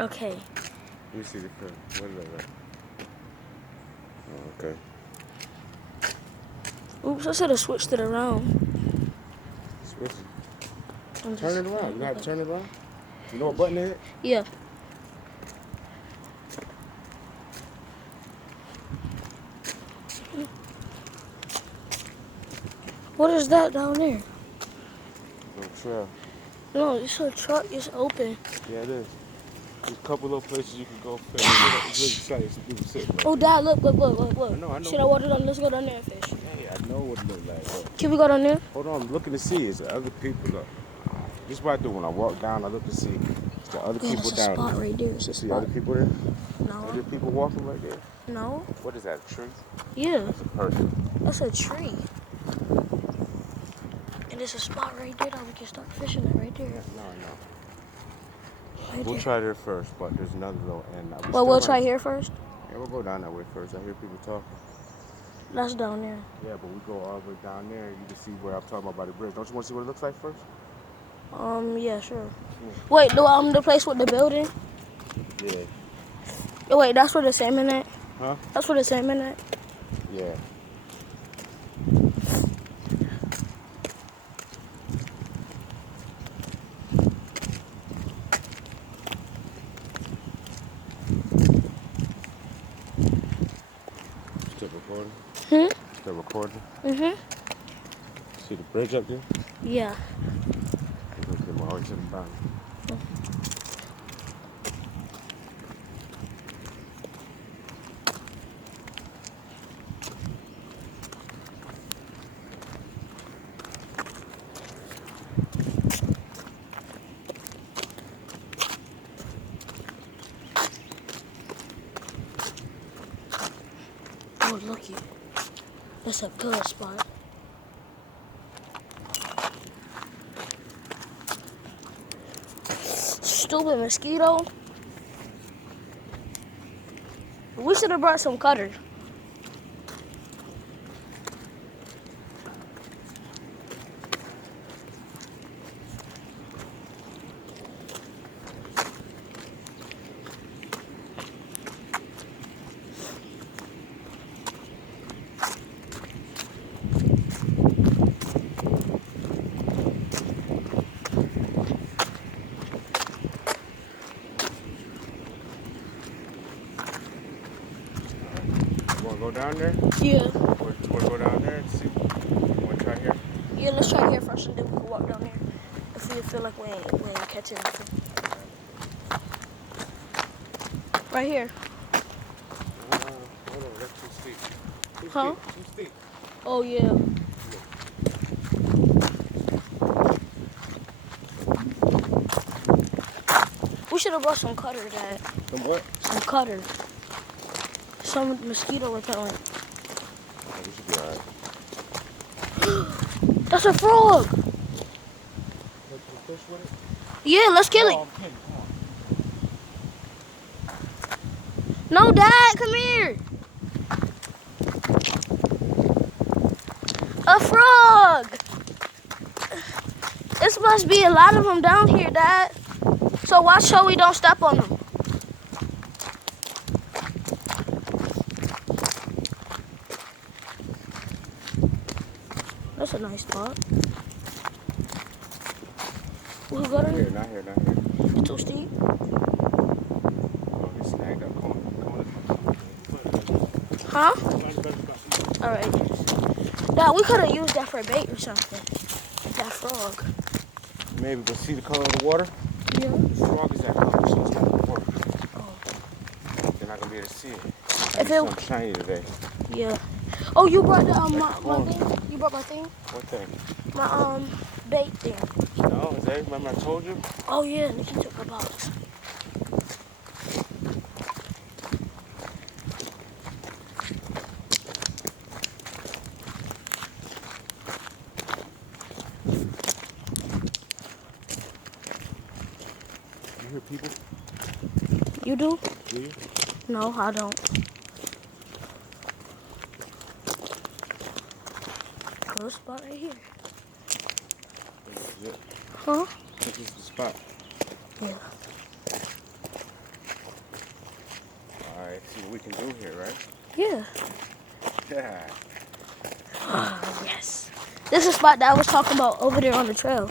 Okay. Let me see the film. What is that like? Oh, okay. Oops, I should have switched it around. Switch it. I'm Turn just it around. You know how to like, turn it around? You know what button it is? yeah. What is that down there? Little trail. No, it's a truck. It's open. Yeah, it is. There's a couple little places you can go fish. It's really exciting. Some people sitting right Oh, there. Dad, look. I know. Should I water them? Let's go down there and fish. Yeah, I know what it look like. Look. Can we go down there? Hold on, I'm looking to see. Is there other people? Look. This is what I do when I walk down. I look to see. Is there other Yeah, people that's a down spot there? right there. It's You a see spot. other people there? Are there No. people walking right there? No. What is that, a tree? Yeah, That's a person. that's a tree. And there's a spot right there that we can start fishing at right there. No. Right We'll there. try there first, but there's another little end. Well, we'll try here first. Yeah, we'll go down that way first. I hear people talking. That's down there. Yeah, but we go all the way down there. You can see where I'm talking about by the bridge. Don't you want to see what it looks like first? Yeah, sure. Wait, the place with the building? Yeah. Oh, wait, that's where the salmon at? Huh? That's where the salmon at? Yeah. Still recording? Still recording? See the bridge up there? Yeah. We're going to get all the way to the bottom. Oh, looky. That's a good spot. Stupid mosquito. We should have brought some cutters. You want to go down there? Yeah. You want to go down there and see? You want to try here? Yeah, let's try here first and then we can walk down there. If we feel like we ain't catching anything. Right here. Hold on, that's too steep. Huh? Too steep. Oh, yeah. We should have brought some cutters, Dad. Some what? Some cutters. Some mosquito repellent. Oh, we should be alright. That's a frog. Let's fish with it? Yeah, let's kill it. I'm kidding. Come on. No, Dad, come here. A frog. This must be a lot of them down here, Dad. So watch so we don't step on them. That's a nice spot. We can go to Not here. It's too steep. Oh, he's snagged up. Come on. Huh? All right. Dad, we could have used that for bait or something. That frog. Maybe, but see the color of the water? Yeah. The frog is that color, so it's not going to work. Oh. They're not going to be able to see it. If It's it- so shiny today. Yeah. Oh, you brought the my thing? You brought my thing? What thing? My bait thing. No, is that, remember I told you? Oh yeah, Nikki took the box. You hear people? You do? Do you? No, I don't. Good spot right here. This is it. Huh? This is the spot. Yeah. we can do here, right? Yeah. Yeah. Yes. This is the spot that I was talking about over there on the trail.